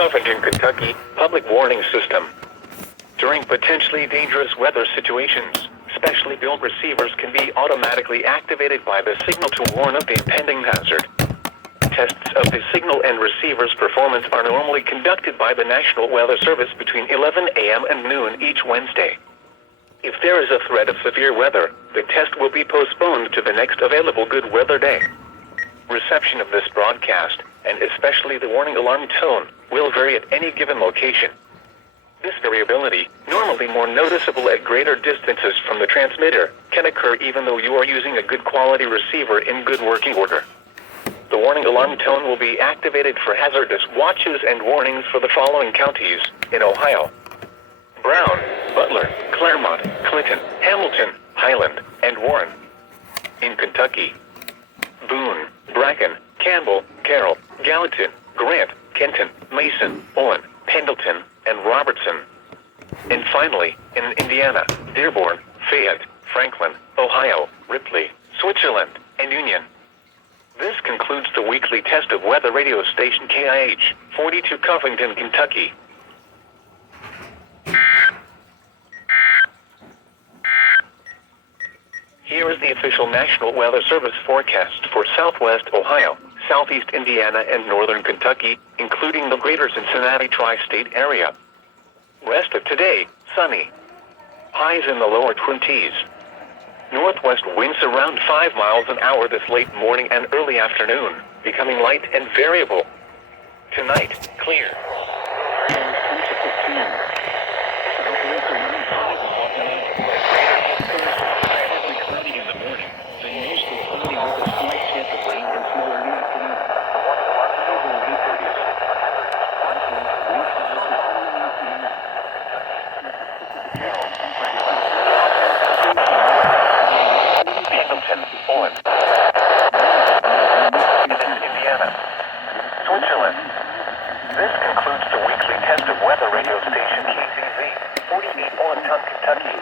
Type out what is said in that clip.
Covington, Kentucky, public warning system. During potentially dangerous weather situations, specially built receivers can be automatically activated by the signal to warn of the impending hazard. Tests of the signal and receiver's performance are normally conducted by the National Weather Service between 11 a.m. and noon each Wednesday. If there is a threat of severe weather, the test will be postponed to the next available good weather day. Reception of this broadcast, and especially the warning alarm tone, will vary at any given location. This variability, normally more noticeable at greater distances from the transmitter, can occur even though you are using a good quality receiver in good working order. The warning alarm tone will be activated for hazardous watches and warnings for the following counties in Ohio: Brown, Butler, Claremont, Clinton, Hamilton, Highland, and Warren. In Kentucky: Boone, Bracken, Campbell, Carroll, Gallatin, Grant, Kenton, Mason, Owen, Pendleton, and Robertson. And finally, in Indiana: Dearborn, Fayette, Franklin, Ohio, Ripley, Switzerland, and Union. This concludes the weekly test of weather radio station KIH, 42 Covington, Kentucky. Here is the official National Weather Service forecast for Southwest Ohio, Southeast Indiana, and Northern Kentucky, including the greater Cincinnati tri-state area. Rest of today, sunny. Highs in the lower 20s. Northwest winds around 5 miles an hour this late morning and early afternoon, becoming light and variable. Tonight, clear. Owen, Indiana, Switzerland. This concludes the weekly test of weather radio station KZZ, 48 Owen, Kentucky.